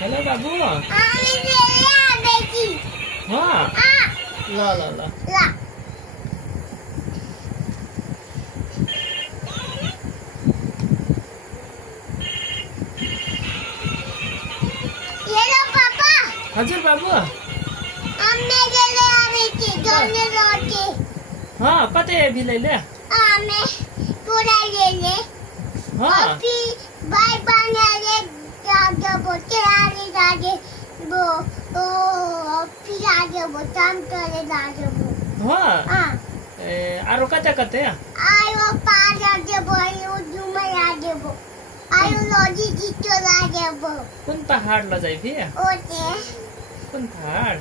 hello बाबू हाँ ल ल ल हजुर बाबू हाँ कतै बिलैले आरो कतै कतै कुन पहाड लजाइ फि कुन पहाड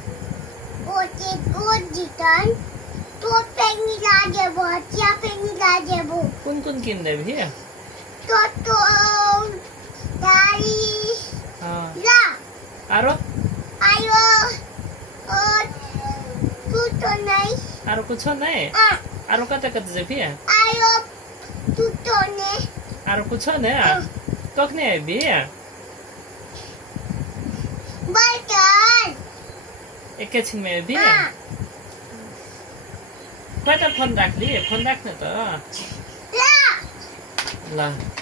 कुन कुन किन्दै फि आरो आरो कुछ नै आरो कतै कतै चाहिँ फि आरो कुछ नै कखने आइबी एकैछिनमा आइबी कता फोन राख्ली फोन राख्न त ल